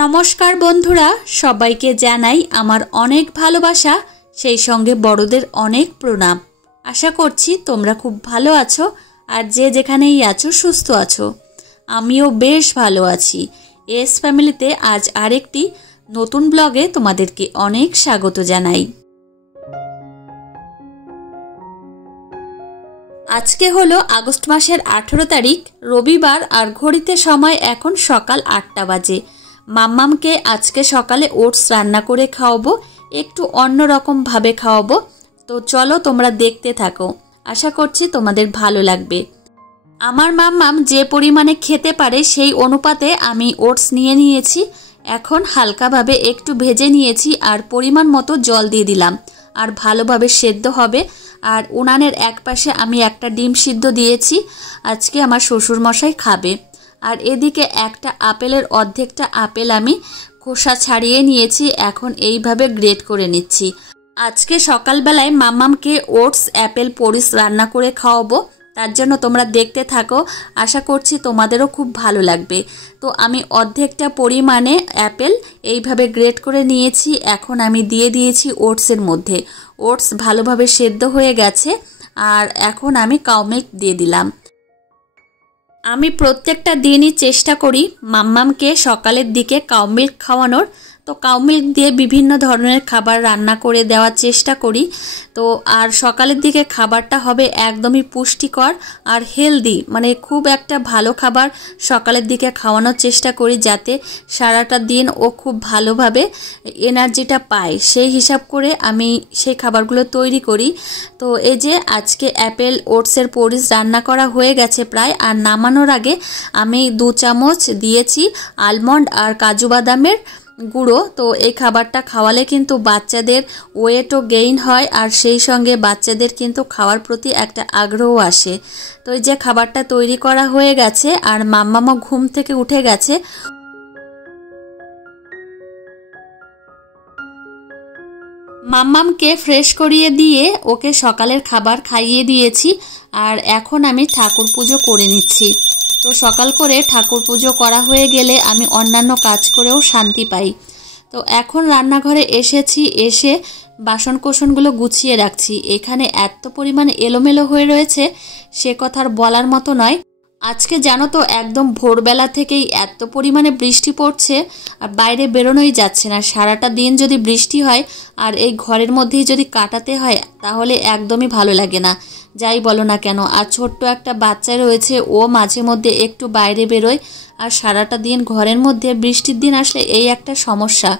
নমস্কার বন্ধুরা, সবাইকে জানাই আমার অনেক ভালোবাসা, সেই সঙ্গে বড়দের অনেক প্রণাম। আশা করছি তোমরা খুব ভালো আছো আর যে যেখানেই আছো সুস্থ আছো। আমিও বেশ ভালো আছি। এস ফ্যামিলিতে আজ আরেকটি নতুন ব্লগে তোমাদেরকে অনেক স্বাগত জানাই। আজকে হলো আগস্ট মাসের 18 তারিখ, রবিবার, আর ঘড়িতে সময় এখন সকাল 8টা বাজে। মাম্মামকে আজকে সকালে ওটস রান্না করে খাওয়াবো, একটু অন্যরকম ভাবে খাওয়াবো। তো চলো তোমরা দেখতে থাকো, আশা করছি তোমাদের ভালো লাগবে। আমার মাম্মাম যে পরিমাণে খেতে পারে সেই অনুপাতে আমি ওটস নিয়ে নিয়েছি। এখন হালকাভাবে একটু ভেজে নিয়েছি আর পরিমাণ মতো জল দিয়ে দিলাম, আর ভালোভাবে সেদ্ধ হবে। আর উনানের এক পাশে আমি একটা ডিম সিদ্ধ দিয়েছি, আজকে আমার শ্বশুরমশাই খাবে। আর এদিকে একটা আপেলের অর্ধেকটা আপেল আমি খোসা ছাড়িয়ে নিয়েছি, এখন এইভাবে গ্রেট করে নিচ্ছি। আজকে সকালবেলায় মাম্মামকে ওটস অ্যাপেল পরিস রান্না করে খাওয়াবো, তার জন্য তোমরা দেখতে থাকো, আশা করছি তোমাদেরও খুব ভালো লাগবে। তো আমি অর্ধেকটা পরিমাণে অ্যাপেল এইভাবে গ্রেট করে নিয়েছি, এখন আমি দিয়ে দিয়েছি ওটসের মধ্যে। ওটস ভালোভাবে সেদ্ধ হয়ে গেছে, আর এখন আমি কাউ মিল্ক দিয়ে দিলাম। আমি প্রত্যেকটা দিনই চেষ্টা করি মাম্মামকে সকালের দিকে কাউ মিল্ক খাওয়ানোর। তো কাউ মিল্ক দিয়ে বিভিন্ন ধরনের খাবার রান্না করে দেওয়ার চেষ্টা করি। তো আর সকালের দিকে খাবারটা হবে একদমই পুষ্টিকর আর হেলদি, মানে খুব একটা ভালো খাবার সকালের দিকে খাওয়ানোর চেষ্টা করি, যাতে সারাটা দিন ও খুব ভালোভাবে এনার্জিটা পায়। সেই হিসাব করে আমি সেই খাবারগুলো তৈরি করি। তো এই যে আজকে অ্যাপেল ওটসের পরিস রান্না করা হয়ে গেছে প্রায়, আর নামানোর আগে আমি 2 চামচ দিয়েছি আলমন্ড আর কাজু বাদামের গুঁড়ো। তো এই খাবারটা খাওয়ালে কিন্তু বাচ্চাদের ওয়েটও গেইন হয়, আর সেই সঙ্গে বাচ্চাদের কিন্তু খাওয়ার প্রতি একটা আগ্রহ আসে। তো এই যে খাবারটা তৈরি করা হয়ে গেছে, আর মাম্মামও ঘুম থেকে উঠে গেছে। মাম্মামকে ফ্রেশ করিয়ে দিয়ে ওকে সকালের খাবার খাইয়ে দিয়েছি, আর এখন আমি ঠাকুর পুজো করে নিচ্ছি। তো সকাল করে ঠাকুর পুজো করা হয়ে গেলে আমি অন্যান্য কাজ করেও শান্তি পাই। তো এখন রান্নাঘরে এসেছি, এসে বাসনকোসনগুলো গুছিয়ে রাখছি। এখানে এত পরিমাণে এলোমেলো হয়ে রয়েছে, সে কথার বলার মতো নয়। আজকে জানো তো একদম ভোরবেলা থেকেই এত পরিমাণে বৃষ্টি পড়ছে, আর বাইরে বেরোনোই যাচ্ছে না। সারাটা দিন যদি বৃষ্টি হয় আর এই ঘরের মধ্যেই যদি কাটাতে হয়, তাহলে একদমই ভালো লাগে না, যাই বলো না কেন। আর ছোট্ট একটা বাচ্চা রয়েছে, ও মাঝে মধ্যে একটু বাইরে বেরোয়, আর সারাটা দিন ঘরের মধ্যে। বৃষ্টির দিন আসলে এই একটা সমস্যা,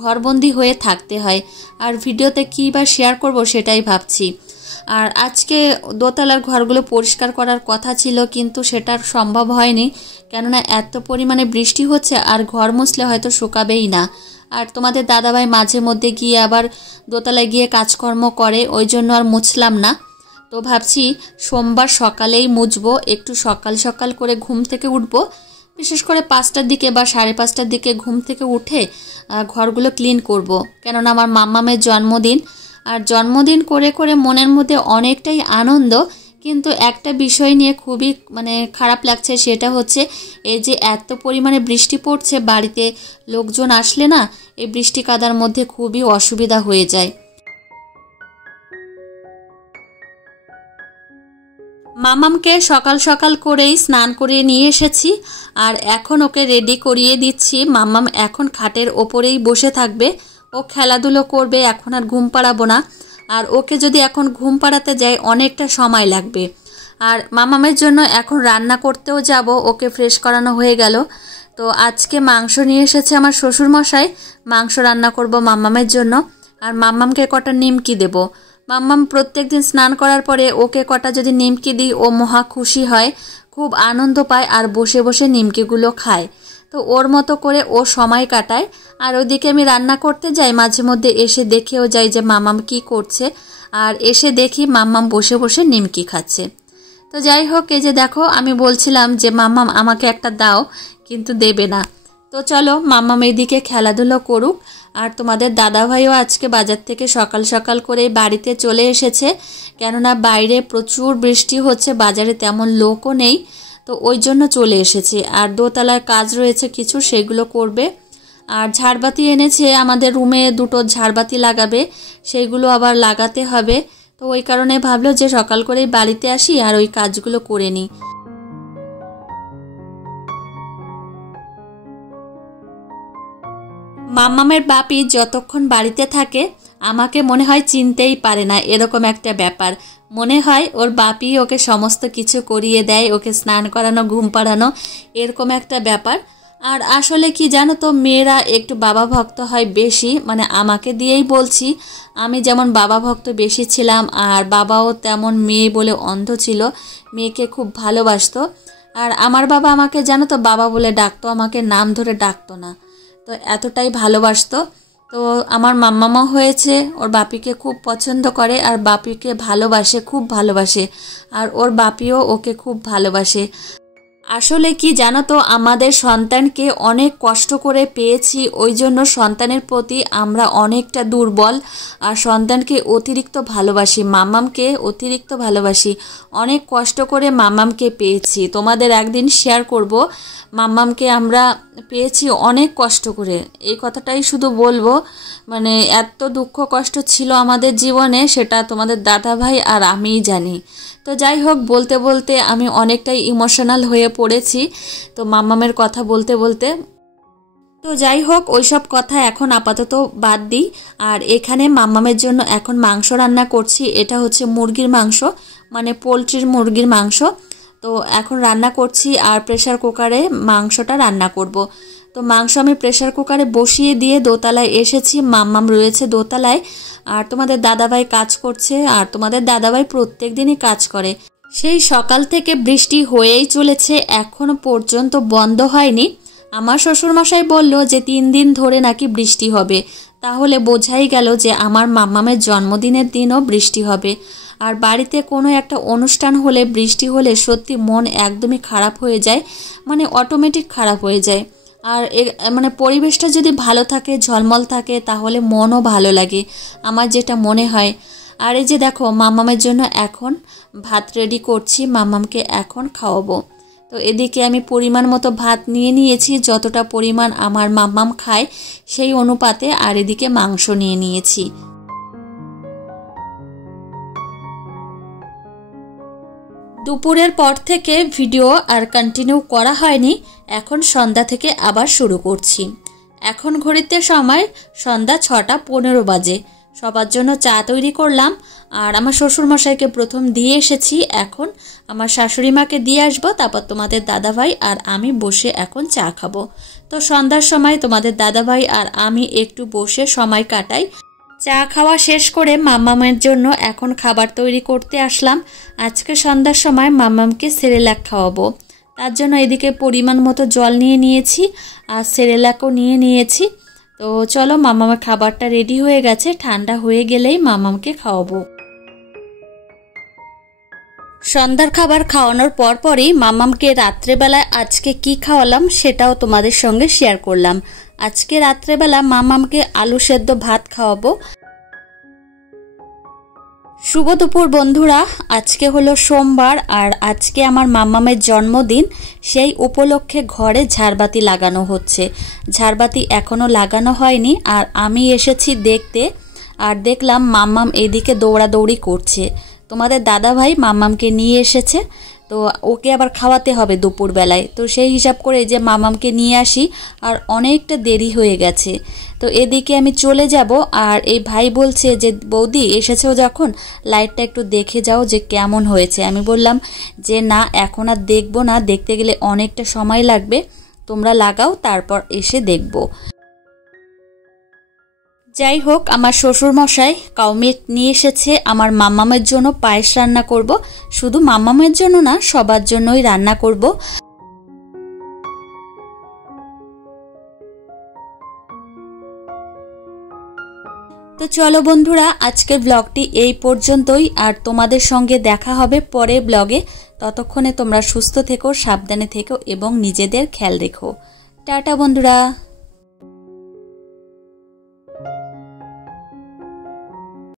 ঘরবন্দি হয়ে থাকতে হয়। আর ভিডিওতে কী বা শেয়ার করব সেটাই ভাবছি। আর আজকে দোতলার ঘরগুলো পরিষ্কার করার কথা ছিল, কিন্তু সেটার সম্ভব হয়নি, কেননা এত পরিমাণে বৃষ্টি হচ্ছে, আর ঘর মুছলে হয়তো শুকাবেই না। আর তোমাদের দাদাভাই মাঝে মধ্যে গিয়ে আবার দোতলায় গিয়ে কাজকর্ম করে, ওই জন্য আর মুছলাম না। তো ভাবছি সোমবার সকালেই মুছবো, একটু সকাল সকাল করে ঘুম থেকে উঠবো, বিশেষ করে 5টার দিকে বা 5:30টার দিকে ঘুম থেকে উঠে ঘরগুলো ক্লিন করব। কেননা আমার মাম্মামের জন্মদিন, আর জন্মদিন করে করে মনের মধ্যে অনেকটাই আনন্দ, কিন্তু একটা বিষয় নিয়ে খুবই খারাপ লাগছে। সেটা হচ্ছে এই যে এত পরিমাণে বৃষ্টি পড়ছে, বাড়িতে লোকজন আসলে না এই বৃষ্টি কাদার মধ্যে খুবই অসুবিধা হয়ে যায়। মামামকে সকাল সকাল করেই স্নান করিয়ে নিয়ে এসেছি, আর এখন ওকে রেডি করিয়ে দিচ্ছি। মামাম এখন খাটের ওপরেই বসে থাকবে, ও খেলাধুলো করবে, এখন আর ঘুম পাড়াবো না। আর ওকে যদি এখন ঘুম পাড়াতে যাই অনেকটা সময় লাগবে। আর মামামের জন্য এখন রান্না করতেও যাব, ওকে ফ্রেশ করানো হয়ে গেল। তো আজকে মাংস নিয়ে এসেছে আমার শ্বশুরমশাই, মাংস রান্না করব মামামের জন্য। আর মামামকে কটা নিমকি দেব। মাম্মাম প্রত্যেক দিন স্নান করার পরে ওকে কটা যদি নিমকি দিই, ও মহা খুশি হয়, খুব আনন্দ পায়, আর বসে বসে নিমকিগুলো খায়। তো ওর মতো করে ও সময় কাটায়। আর ওইদিকে আমি রান্না করতে যাই, মাঝে মধ্যে এসে দেখেও যাই যে মাম্মাম কি করছে, আর এসে দেখি মাম্মাম বসে বসে নিমকি খাচ্ছে। তো যাই হোক, এই যে দেখো, আমি বলছিলাম যে মাম্মাম আমাকে একটা দাও, কিন্তু দেবে না। তো চলো মাম্মাম এদিকে খেলাধুলো করুক। আর তোমাদের দাদাভাইও আজকে বাজার থেকে সকাল সকাল করে বাড়িতে চলে এসেছে, কেননা বাইরে প্রচুর বৃষ্টি হচ্ছে, বাজারে তেমন লোকও নেই, তো ওই জন্য চলে এসেছে। আর দোতলার কাজ রয়েছে কিছু, সেগুলো করবে। আর ঝাড়বাতি এনেছে, আমাদের রুমে দুটো ঝাড়বাতি লাগাবে, সেইগুলো আবার লাগাতে হবে। তো ওই কারণে ভাবলো যে সকাল করেই বাড়িতে আসি আর ওই কাজগুলো করে নিই। মাম্মামের বাপি যতক্ষণ বাড়িতে থাকে আমাকে মনে হয় চিনতেই পারে না, এরকম একটা ব্যাপার। মনে হয় ওর বাপি ওকে সমস্ত কিছু করিয়ে দেয়, ওকে স্নান করানো, ঘুম পাড়ানো, এরকম একটা ব্যাপার। আর আসলে কি জানো তো, মেয়েরা একটু বাবা ভক্ত হয় বেশি, মানে আমাকে দিয়েই বলছি। আমি যেমন বাবা ভক্ত বেশি ছিলাম, আর বাবাও তেমন মেয়ে বলে অন্ধ ছিল, মেয়েকে খুব ভালোবাসতো। আর আমার বাবা আমাকে জানো তো বাবা বলে ডাকতো, আমাকে নাম ধরে ডাকতো না, তো এতটাই ভালোবাসতো। তো আমার মাম্মামা হয়েছে, ওর বাপিকে খুব পছন্দ করে আর বাপিকে ভালোবাসে, খুব ভালোবাসে, আর ওর বাপিও ওকে খুব ভালোবাসে। আসলে কি জানো তো, আমাদের সন্তানকে অনেক কষ্ট করে পেয়েছি, ওই জন্য সন্তানের প্রতি আমরা অনেকটা দুর্বল, আর সন্তানকে অতিরিক্ত ভালোবাসি, মাম্মামকে অতিরিক্ত ভালোবাসি। অনেক কষ্ট করে মাম্মামকে পেয়েছি, তোমাদের একদিন শেয়ার করব। মাম্মামকে আমরা পেয়েছি অনেক কষ্ট করে, এই কথাটাই শুধু বলবো। মানে এত দুঃখ কষ্ট ছিল আমাদের জীবনে, সেটা তোমাদের দাদা ভাই আর আমিই জানি। তো যাই হোক, বলতে বলতে আমি অনেকটাই ইমোশনাল হয়ে পড়েছি, তো মাম্মামের কথা বলতে বলতে। তো যাই হোক, ওইসব কথা এখন আপাতত বাদ দিই। আর এখানে মাম্মামের জন্য এখন মাংস রান্না করছি। এটা হচ্ছে মুরগির মাংস, মানে পোলট্রির মুরগির মাংস। তো এখন রান্না করছি আর প্রেসার কুকারে মাংসটা রান্না করব। তো মাংস আমি প্রেসার কুকারে বসিয়ে দিয়ে দোতলায় এসেছি, মাম্মাম রয়েছে দোতলায়, আর তোমাদের দাদাভাই কাজ করছে। আর তোমাদের দাদাভাই প্রত্যেক দিনই কাজ করে, সেই সকাল থেকে বৃষ্টি হয়েই চলেছে, এখনো পর্যন্ত বন্ধ হয়নি। আমার শ্বশুরমশাই বলল যে 3 দিন ধরে নাকি বৃষ্টি হবে, তাহলে বোঝাই গেল যে আমার মাম্মামের জন্মদিনের দিনও বৃষ্টি হবে। আর বাড়িতে কোনো একটা অনুষ্ঠান হলে বৃষ্টি হলে সত্যি মন একদমই খারাপ হয়ে যায়, মানে অটোমেটিক খারাপ হয়ে যায়। আর মানে পরিবেশটা যদি ভালো থাকে, ঝলমল থাকে, তাহলে মনও ভালো লাগে, আমার যেটা মনে হয়। আর এই যে দেখো, মাম্মামের জন্য এখন ভাত রেডি করছি, মাম্মামকে এখন খাওয়াবো। তো এদিকে আমি পরিমাণ মতো ভাত নিয়ে নিয়েছি, যতটা পরিমাণ আমার মাম্মাম খায় সেই অনুপাতে, আর এদিকে মাংস নিয়ে নিয়েছি। দুপুরের পর থেকে ভিডিও আর কন্টিনিউ করা হয়নি, এখন সন্ধ্যা থেকে আবার শুরু করছি। এখন ঘড়িতে সময় সন্ধ্যা 6:15 বাজে। সবার জন্য চা তৈরি করলাম, আর আমার শ্বশুরমশাইকে প্রথম দিয়ে এসেছি, এখন আমার শাশুড়ি মাকে দিয়ে আসবো, তারপর তোমাদের দাদাভাই আর আমি বসে এখন চা খাবো। তো সন্ধ্যার সময় তোমাদের দাদাভাই আর আমি একটু বসে সময় কাটাই। চা খাওয়া শেষ করে মাম্মামের জন্য এখন খাবার তৈরি করতে আসলাম। আজকে সন্ধ্যার সময় মাম্মামকে সেরেলাক খাওয়াবো, তার জন্য এদিকে পরিমাণ মতো জল নিয়ে নিয়েছি আর সেরেলাকও নিয়ে নিয়েছি। তো চলো, মাম্মামের খাবারটা রেডি হয়ে গেছে, ঠান্ডা হয়ে গেলেই মাম্মামকে খাওয়াবো। সন্ধ্যার খাবার খাওয়ানোর পরপরই মাম্মামকে রাত্রেবেলায় আজকে কি খাওয়ালাম সেটাও তোমাদের সঙ্গে শেয়ার করলাম। আজকে রাত্রেবেলা মাম্মামকে আলু সেদ্ধ ভাত খাওয়াবো। শুভ দুপুর বন্ধুরা, আজকে হলো সোমবার, আর আজকে আমার মাম্মামের জন্মদিন, সেই উপলক্ষে ঘরে ঝাড়বাতি লাগানো হচ্ছে। ঝাড়বাতি এখনও লাগানো হয়নি, আর আমি এসেছি দেখতে, আর দেখলাম মাম্মাম এদিকে দৌড়াদৌড়ি করছে। তোমাদের দাদাভাই মাম্মামকে নিয়ে এসেছে, তো ওকে আবার খাওয়াতে হবে দুপুরবেলায়। তো সেই হিসাব করে যে মাম্মামকে নিয়ে আসি, আর অনেকটা দেরি হয়ে গেছে। তো এদিকে আমি চলে যাব, আর এই ভাই বলছে যে বৌদি এসেছো যখন, লাইটটা একটু দেখে যাও যে কেমন হয়েছে। আমি বললাম যে না, এখন আর দেখবো না, দেখতে গেলে অনেকটা সময় লাগবে, তোমরা লাগাও, তারপর এসে দেখবো। যাই হোক, আমার শ্বশুরমশাই কাউমেট নিয়ে এসেছে আমার মাম্মামের জন্য পায়েস রান্না করব। শুধু মাম্মামের জন্য না, সবার জন্যই রান্না করব। তো চলো বন্ধুরা, আজকের ব্লগটি এই পর্যন্তই, আর তোমাদের সঙ্গে দেখা হবে পরের ব্লগে। ততক্ষণে তোমরা সুস্থ থেকো, সাবধানে থেকো এবং নিজেদের খেয়াল রেখো। টাটা বন্ধুরা।